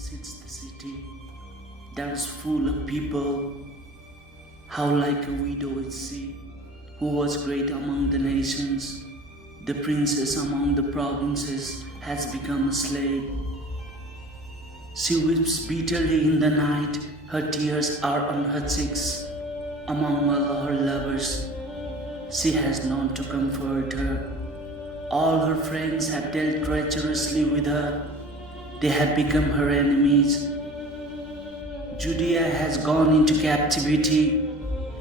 visits the city that was full of people. How like a widow is she, who was great among the nations. The princess among the provinces has become a slave. She weeps bitterly in the night, her tears are on her cheeks. Among all her lovers, she has none to comfort her. All her friends have dealt treacherously with her. They have become her enemies. Judea has gone into captivity,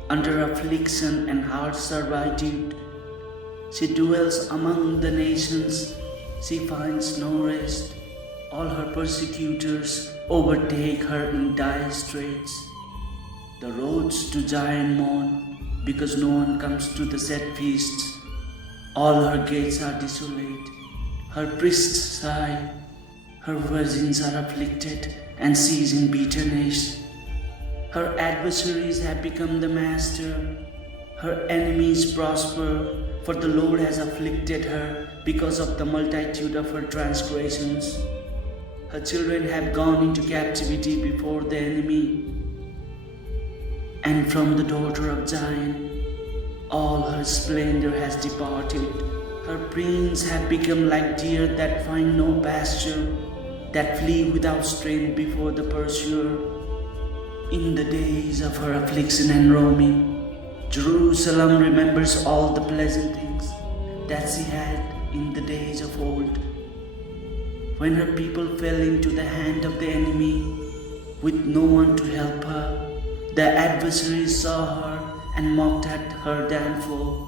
under affliction and hard servitude. She dwells among the nations. She finds no rest. All her persecutors overtake her in dire straits. The roads to Zion mourn, because no one comes to the set feasts. All her gates are desolate. Her priests sigh. Her virgins are afflicted, and she is in bitterness. Her adversaries have become the master. Her enemies prosper, for the Lord has afflicted her because of the multitude of her transgressions. Her children have gone into captivity before the enemy. And from the daughter of Zion, all her splendor has departed. Her princes have become like deer that find no pasture, that flee without strength before the pursuer. In the days of her affliction and roaming, Jerusalem remembers all the pleasant things that she had in the days of old, when her people fell into the hand of the enemy, with no one to help her. The adversaries saw her and mocked at her downfall.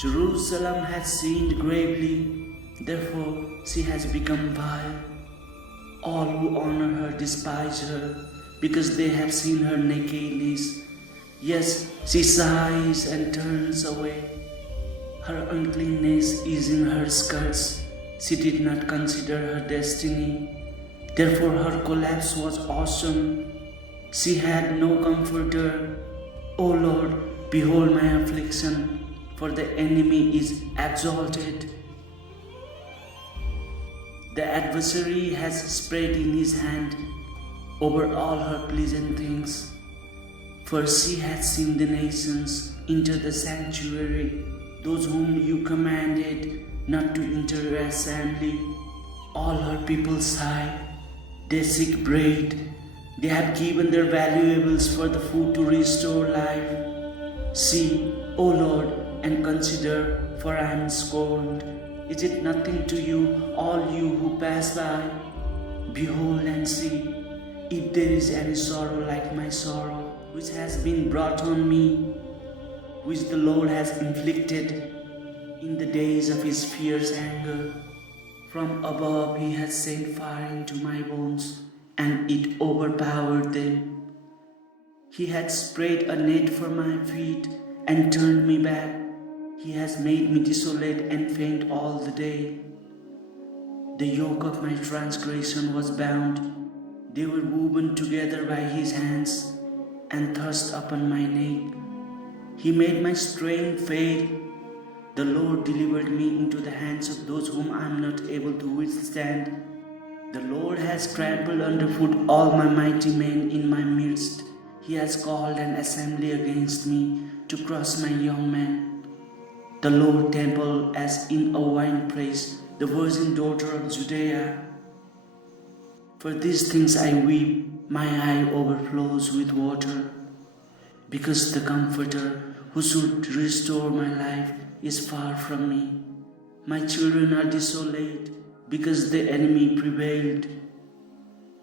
Jerusalem has sinned gravely, therefore she has become vile. All who honor her despise her, because they have seen her nakedness. Yes, she sighs and turns away. Her uncleanness is in her skirts. She did not consider her destiny. Therefore her collapse was awesome. She had no comforter. O Lord, behold my affliction, for the enemy is exalted. The adversary has spread in his hand over all her pleasant things. For she has seen the nations enter the sanctuary, those whom you commanded not to enter your assembly. All her people sigh, they seek bread. They have given their valuables for the food to restore life. See, O Lord, and consider, for I am scorned. Is it nothing to you, all you who pass by? Behold and see, if there is any sorrow like my sorrow, which has been brought on me, which the Lord has inflicted in the days of his fierce anger. From above he has sent fire into my bones, and it overpowered them. He had spread a net for my feet and turned me back. He has made me desolate and faint all the day. The yoke of my transgression was bound. They were woven together by his hands and thrust upon my neck. He made my strength fail. The Lord delivered me into the hands of those whom I am not able to withstand. The Lord has trampled underfoot all my mighty men in my midst. He has called an assembly against me to crush my young men. The Lord temple as in a winepress the virgin daughter of Judea. For these things I weep, my eye overflows with water, because the Comforter who should restore my life is far from me. My children are desolate, because the enemy prevailed.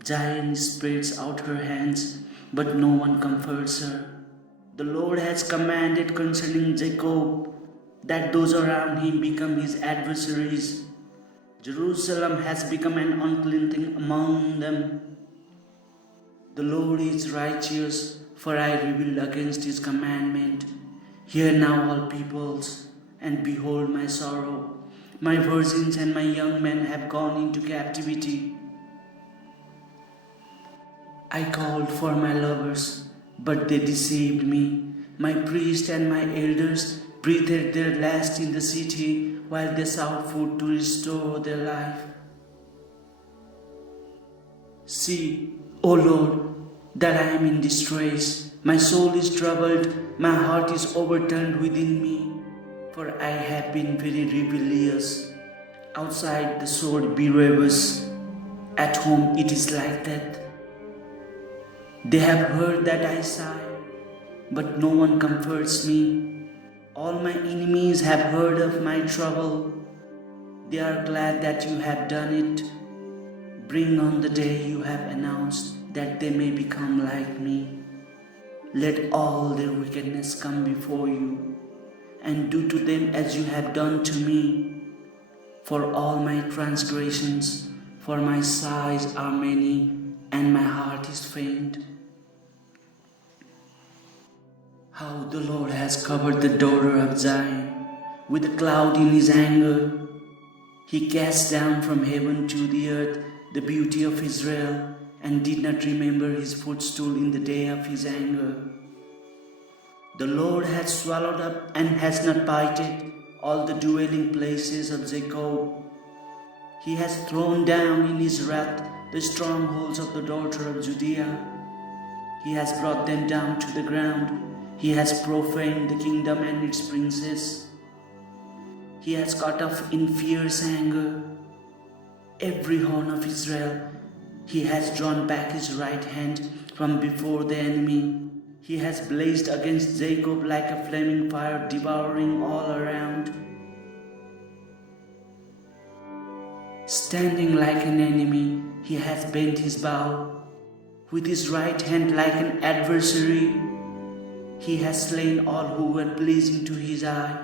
Zion spreads out her hands, but no one comforts her. The Lord has commanded concerning Jacob that those around him become his adversaries. Jerusalem has become an unclean thing among them. The Lord is righteous, for I rebelled against his commandment. Hear now, all peoples, and behold my sorrow. My virgins and my young men have gone into captivity. I called for my lovers, but they deceived me. My priests and my elders breathed their last in the city, while they sought food to restore their life. See, O Lord, that I am in distress. My soul is troubled, my heart is overturned within me, for I have been very rebellious. Outside the sword be ravens, at home it is like that. They have heard that I sigh, but no one comforts me. All my enemies have heard of my trouble. They are glad that you have done it. Bring on the day you have announced, that they may become like me. Let all their wickedness come before you, and do to them as you have done to me. For all my transgressions, for my sighs are many, and my heart is faint. How the Lord has covered the daughter of Zion with a cloud in his anger. He cast down from heaven to the earth the beauty of Israel, and did not remember his footstool in the day of his anger. The Lord has swallowed up and has not bited all the dwelling places of Jacob. He has thrown down in his wrath the strongholds of the daughter of Judea. He has brought them down to the ground. He has profaned the kingdom and its princes. He has cut off in fierce anger every horn of Israel. He has drawn back his right hand from before the enemy. He has blazed against Jacob like a flaming fire, devouring all around. Standing like an enemy, he has bent his bow. With his right hand like an adversary, he has slain all who were pleasing to his eye.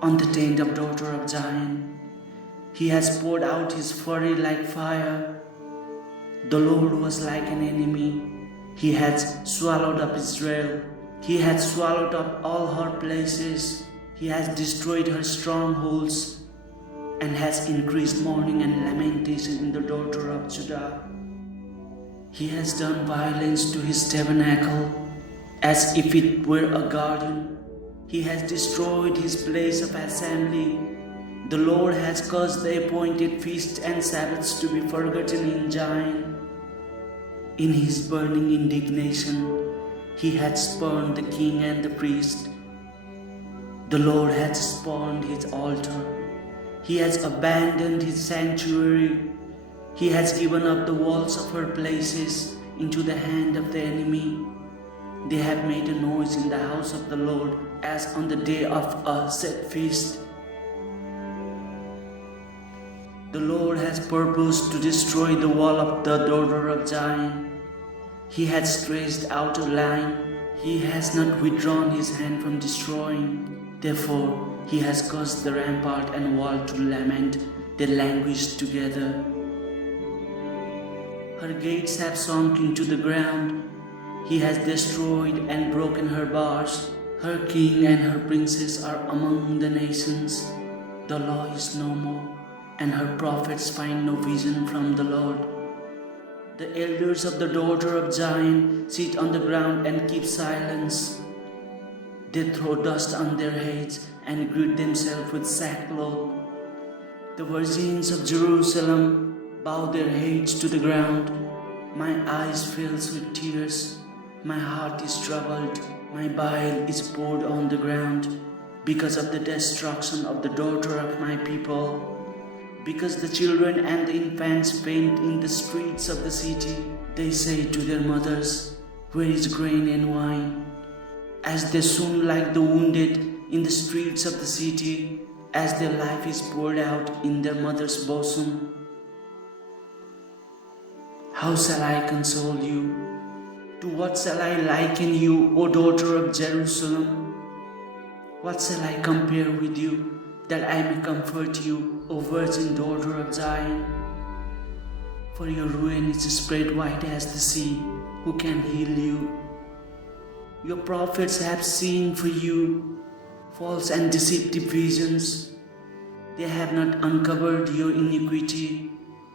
On the tent of daughter of Zion, he has poured out his fury like fire. The Lord was like an enemy. He has swallowed up Israel. He has swallowed up all her places. He has destroyed her strongholds, and has increased mourning and lamentation in the daughter of Judah. He has done violence to his tabernacle, as if it were a garden. He has destroyed his place of assembly. The Lord has caused the appointed feasts and Sabbaths to be forgotten in Zion. In his burning indignation, he had spurned the king and the priest. The Lord has spurned his altar. He has abandoned his sanctuary. He has given up the walls of her places into the hand of the enemy. They have made a noise in the house of the Lord, as on the day of a set feast. The Lord has purposed to destroy the wall of the daughter of Zion. He has stretched out a line. He has not withdrawn his hand from destroying. Therefore, he has caused the rampart and wall to lament. They languish together. Her gates have sunk into the ground. He has destroyed and broken her bars. Her king and her princes are among the nations. The law is no more, and her prophets find no vision from the Lord. The elders of the daughter of Zion sit on the ground and keep silence. They throw dust on their heads and gird themselves with sackcloth. The virgins of Jerusalem bow their heads to the ground. My eyes fill with tears. My heart is troubled. My bile is poured on the ground because of the destruction of the daughter of my people. Because the children and the infants faint in the streets of the city. They say to their mothers, "Where is grain and wine?" As they swoon like the wounded in the streets of the city, as their life is poured out in their mother's bosom. How shall I console you? To what shall I liken you, O daughter of Jerusalem? What shall I compare with you, that I may comfort you, O virgin daughter of Zion? For your ruin is spread wide as the sea. Who can heal you? Your prophets have seen for you false and deceptive visions. They have not uncovered your iniquity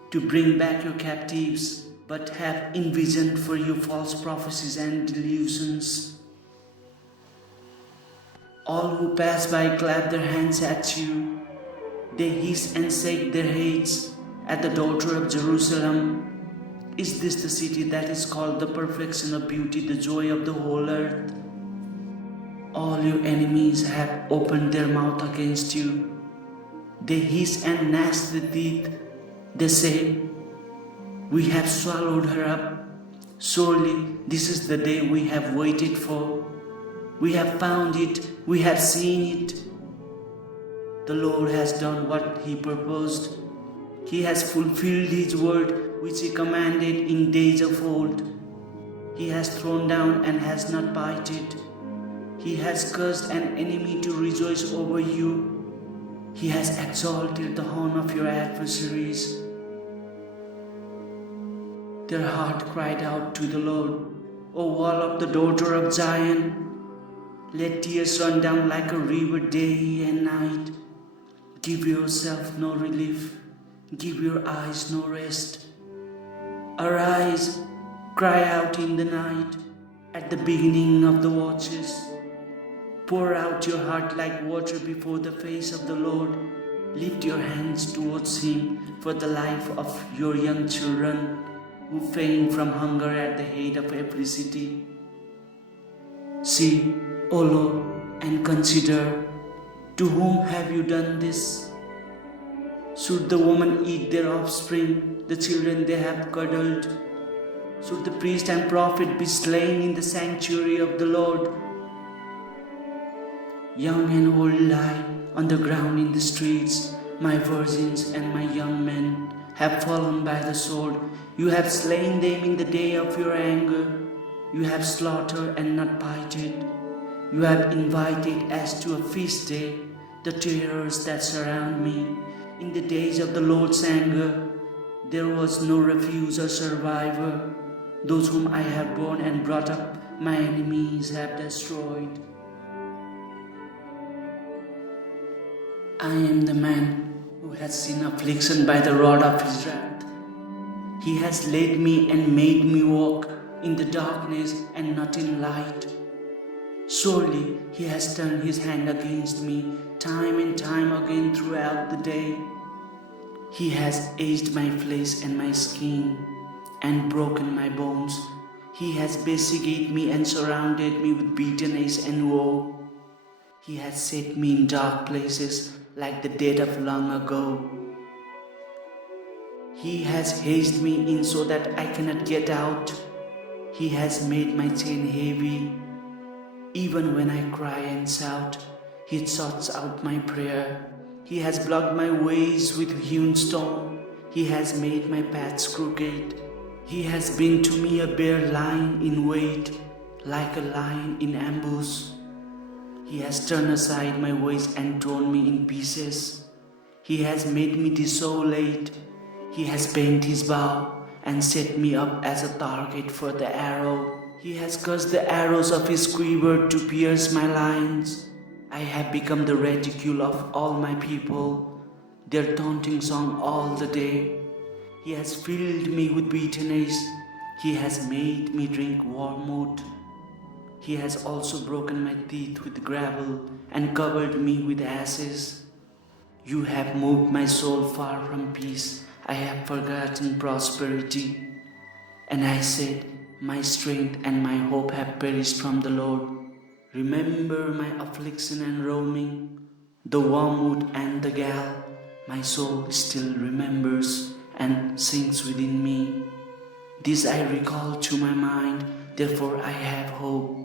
to bring back your captives, but have envisioned for you false prophecies and delusions. All who pass by clap their hands at you. They hiss and shake their heads at the daughter of Jerusalem. Is this the city that is called the perfection of beauty, the joy of the whole earth? All your enemies have opened their mouth against you. They hiss and gnash their teeth. They say, "We have swallowed her up. Surely this is the day we have waited for. We have found it, we have seen it. The Lord has done what He purposed. He has fulfilled His word which He commanded in days of old. He has thrown down and has not bited. He has cursed an enemy to rejoice over you. He has exalted the horn of your adversaries." Their heart cried out to the Lord, "O wall of the daughter of Zion, let tears run down like a river day and night. Give yourself no relief, give your eyes no rest. Arise, cry out in the night, at the beginning of the watches. Pour out your heart like water before the face of the Lord. Lift your hands towards Him for the life of your young children who faint from hunger at the head of every city. See, O Lord, and consider, to whom have you done this? Should the woman eat their offspring, the children they have cuddled? Should the priest and prophet be slain in the sanctuary of the Lord? Young and old lie on the ground in the streets. My virgins and my young men have fallen by the sword. You have slain them in the day of your anger. You have slaughtered and not bited. You have invited as to a feast day the terrors that surround me. In the days of the Lord's anger, there was no refuge or survivor. Those whom I have born and brought up, my enemies have destroyed. I am the man who has seen affliction by the rod of His wrath. He has led me and made me walk in the darkness and not in light. Surely He has turned His hand against me time and time again throughout the day. He has aged my flesh and my skin and broken my bones. He has besieged me and surrounded me with bitterness and woe. He has set me in dark places like the dead of long ago. He has hedged me in so that I cannot get out. He has made my chain heavy. Even when I cry and shout, He shuts out my prayer. He has blocked my ways with hewn stone. He has made my paths crooked. He has been to me a bear lying in wait, like a lion in ambush. He has turned aside my ways and torn me in pieces. He has made me desolate. He has bent His bow and set me up as a target for the arrow. He has caused the arrows of His quiver to pierce my lines. I have become the ridicule of all my people, their taunting song all the day. He has filled me with bitterness. He has made me drink wormwood. He has also broken my teeth with gravel and covered me with ashes. You have moved my soul far from peace. I have forgotten prosperity. And I said, my strength and my hope have perished from the Lord. Remember my affliction and roaming, the wormwood and the gall. My soul still remembers and sings within me. This I recall to my mind, therefore I have hope.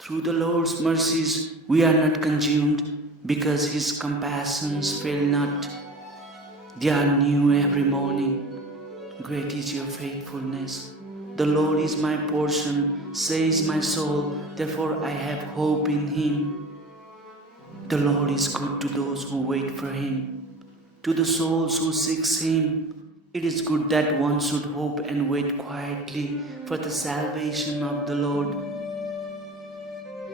Through the Lord's mercies we are not consumed, because His compassions fail not. They are new every morning. Great is your faithfulness. The Lord is my portion, says my soul, therefore I have hope in Him. The Lord is good to those who wait for Him, to the souls who seek Him. It is good that one should hope and wait quietly for the salvation of the Lord.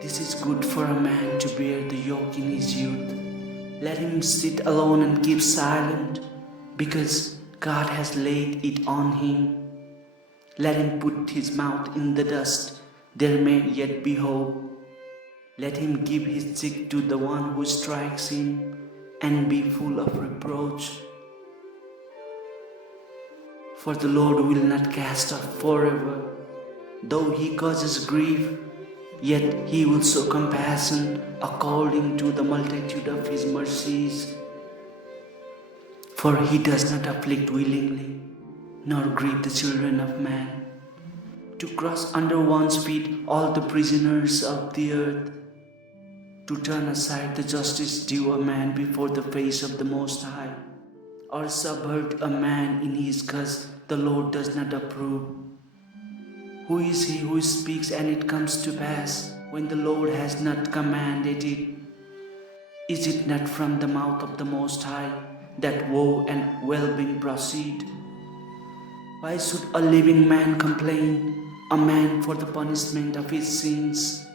This is good for a man to bear the yoke in his youth. Let him sit alone and keep silent, because God has laid it on him. Let him put his mouth in the dust, there may yet be hope. Let him give his cheek to the one who strikes him, and be full of reproach. For the Lord will not cast off forever. Though he causes grief, yet he will show compassion according to the multitude of his mercies. For he does not afflict willingly, nor grieve the children of man, to crush under one's feet all the prisoners of the earth, to turn aside the justice due a man before the face of the Most High, or subvert a man in his cause the Lord does not approve. Who is he who speaks and it comes to pass, when the Lord has not commanded it? Is it not from the mouth of the Most High that woe and well-being proceed? Why should a living man complain, a man for the punishment of his sins?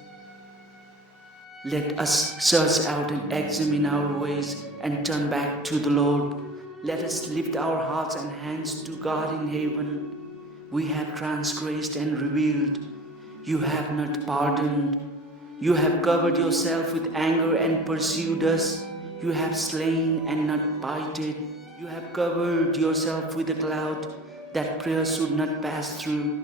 Let us search out and examine our ways and turn back to the Lord. Let us lift our hearts and hands to God in heaven. We have transgressed and rebelled. You have not pardoned. You have covered yourself with anger and pursued us. You have slain and not bited. You have covered yourself with a cloud that prayer should not pass through.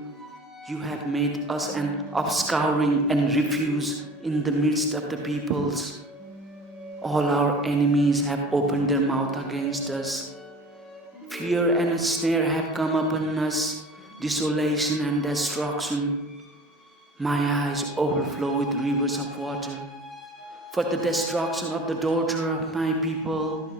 You have made us an obscuring and refuse in the midst of the peoples. All our enemies have opened their mouth against us. Fear and a snare have come upon us, desolation and destruction. My eyes overflow with rivers of water. For the destruction of the daughter of my people,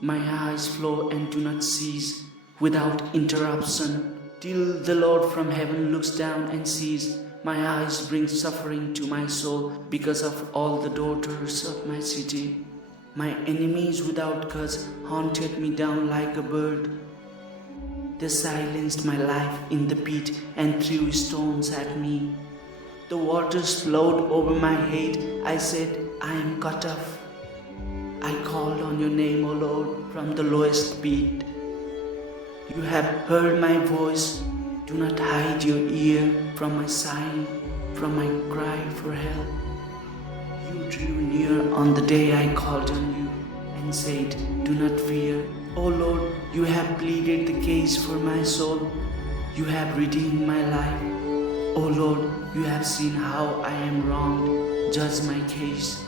my eyes flow and do not cease without interruption, till the Lord from heaven looks down and sees. My eyes bring suffering to my soul because of all the daughters of my city. My enemies without cause hunted me down like a bird. They silenced my life in the pit and threw stones at me. The waters flowed over my head. I said, I am cut off. I called on your name, O Lord, from the lowest pit. You have heard my voice. Do not hide your ear from my sighing, from my cry for help. You drew near on the day I called on you and said, do not fear. O Lord, you have pleaded the case for my soul. You have redeemed my life. O Lord, you have seen how I am wronged. Judge my case.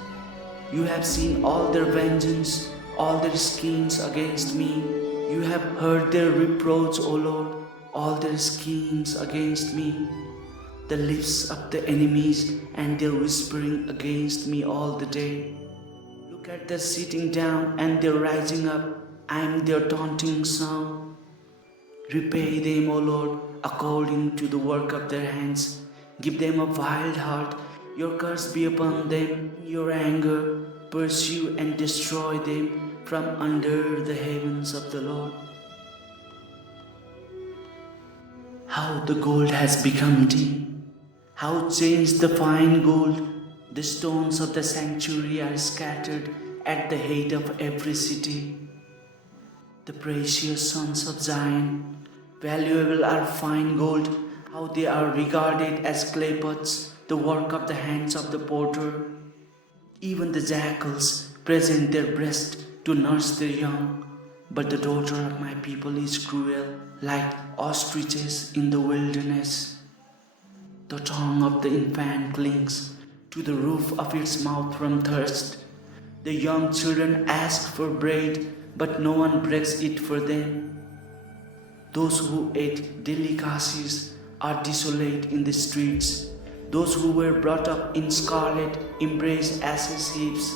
You have seen all their vengeance, all their schemes against me. You have heard their reproach, O Lord, all their schemes against me. The lips of the enemies and their whispering against me all the day. Look at their sitting down and their rising up. I am their taunting song. Repay them, O Lord, according to the work of their hands. Give them a wild heart. Your curse be upon them. Your anger, pursue and destroy them from under the heavens of the Lord. How the gold has become dim. How changed the fine gold. The stones of the sanctuary are scattered at the head of every city. The precious sons of Zion, valuable are fine gold, how they are regarded as clay pots, the work of the hands of the potter. Even the jackals present their breast to nurse their young, but the daughter of my people is cruel, like ostriches in the wilderness. The tongue of the infant clings to the roof of its mouth from thirst. The young children ask for bread, but no one breaks it for them. Those who ate delicacies are desolate in the streets. Those who were brought up in scarlet embrace ashes heaps.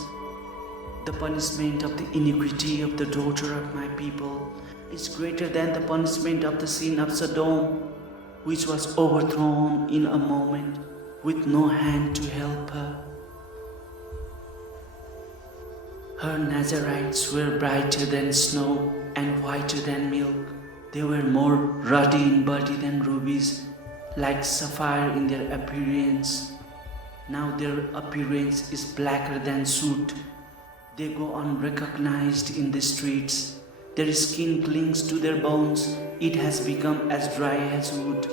The punishment of the iniquity of the daughter of my people is greater than the punishment of the sin of Sodom, which was overthrown in a moment with no hand to help her. Her Nazarites were brighter than snow and whiter than milk. They were more ruddy in body than rubies, like sapphire in their appearance. Now their appearance is blacker than soot. They go unrecognized in the streets. Their skin clings to their bones. It has become as dry as wood.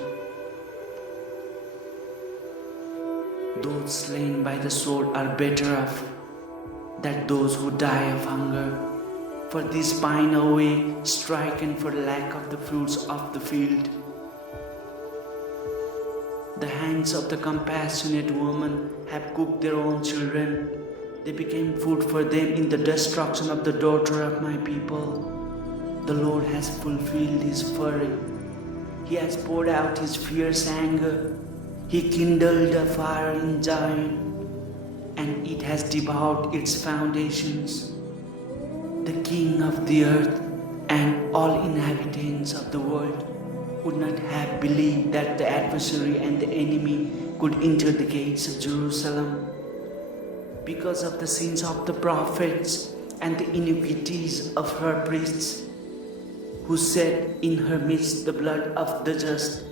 Those slain by the sword are better off than those who die of hunger. for these pine away, stricken for lack of the fruits of the field. The hands of the compassionate woman have cooked their own children. They became food for them in the destruction of the daughter of my people. The Lord has fulfilled his fury. He has poured out his fierce anger. He kindled a fire in Zion, and it has devoured its foundations. The King of the earth and all inhabitants of the world would not have believed that the adversary and the enemy could enter the gates of Jerusalem. Because of the sins of the prophets and the iniquities of her priests, who shed in her midst the blood of the just.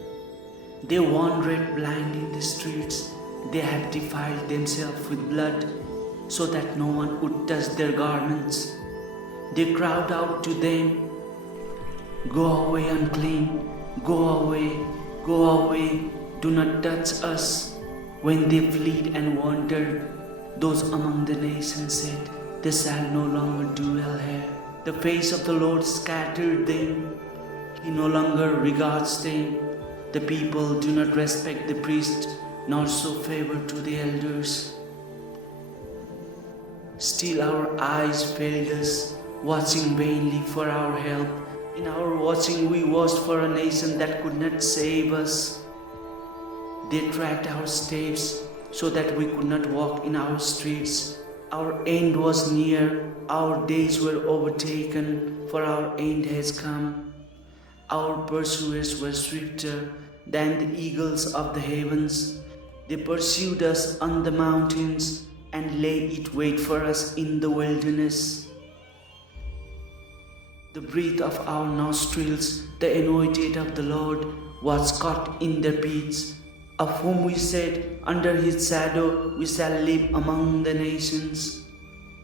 They wandered blind in the streets. They have defiled themselves with blood, so that no one would touch their garments. They cried out to them, "Go away, unclean, go away, go away, do not touch us." When they fled and wandered, those among the nations said, "They shall no longer dwell here." The face of the Lord scattered them. He no longer regards them. The people do not respect the priest, nor show favor to the elders. Still our eyes failed us, watching vainly for our help. In our watching we watched for a nation that could not save us. They tracked our steps so that we could not walk in our streets. Our end was near, our days were overtaken, for our end has come. Our pursuers were swifter than the eagles of the heavens. They pursued us on the mountains and laid it wait for us in the wilderness. The breath of our nostrils, the anointed of the Lord, was caught in their pits, of whom we said, "Under his shadow we shall live among the nations."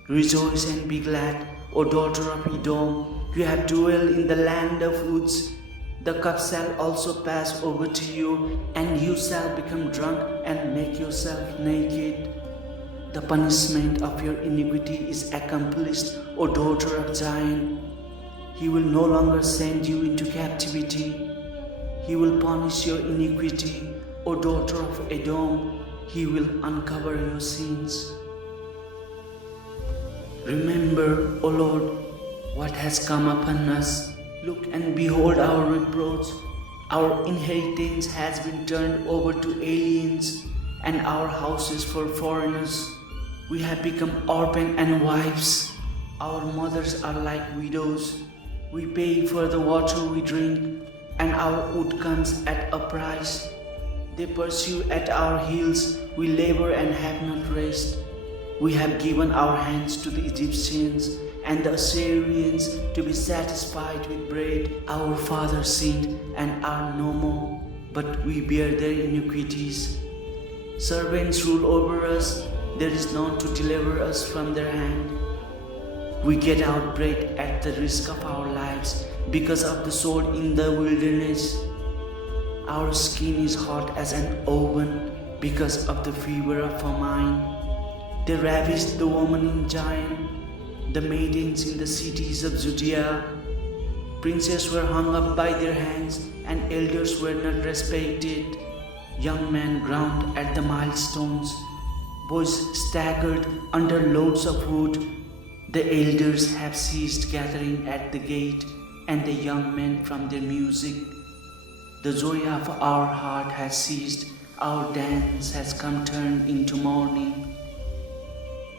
Rejoice and be glad, O daughter of Edom, you have dwelled in the land of woods. The cup shall also pass over to you, and you shall become drunk and make yourself naked. The punishment of your iniquity is accomplished, O daughter of Zion. He will no longer send you into captivity. He will punish your iniquity, O daughter of Edom. He will uncover your sins. Remember, O Lord, what has come upon us. Look and behold our reproach. Our inheritance has been turned over to aliens, and our houses for foreigners. We have become orphans and wives. Our mothers are like widows. We pay for the water we drink, and our wood comes at a price. They pursue at our heels. We labor and have not rest. We have given our hands to the Egyptians and the Assyrians to be satisfied with bread. Our fathers sinned and are no more, but we bear their iniquities. Servants rule over us. There is none to deliver us from their hand. We get our bread at the risk of our lives because of the sword in the wilderness. Our skin is hot as an oven because of the fever of famine. They ravished the woman in Zion, the maidens in the cities of Judea. Princes were hung up by their hands, and elders were not respected. Young men ground at the milestones. Boys staggered under loads of wood. The elders have ceased gathering at the gate, and the young men from their music. The joy of our heart has ceased. Our dance has come turned into mourning.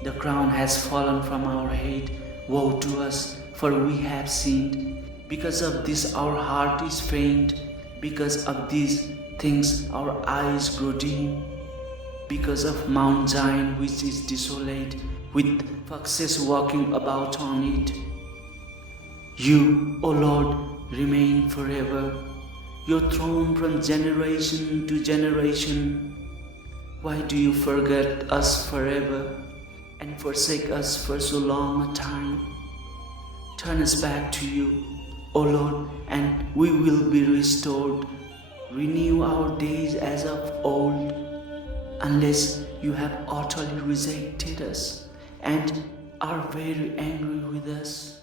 The crown has fallen from our head. Woe to us, for we have sinned. Because of this our heart is faint. Because of these things our eyes grow dim. Because of Mount Zion which is desolate, with foxes walking about on it. You, O Lord, remain forever. Your throne from generation to generation. Why do you forget us forever and forsake us for so long a time? Turn us back to you, O Lord, and we will be restored. Renew our days as of old, unless you have utterly rejected us and are very angry with us.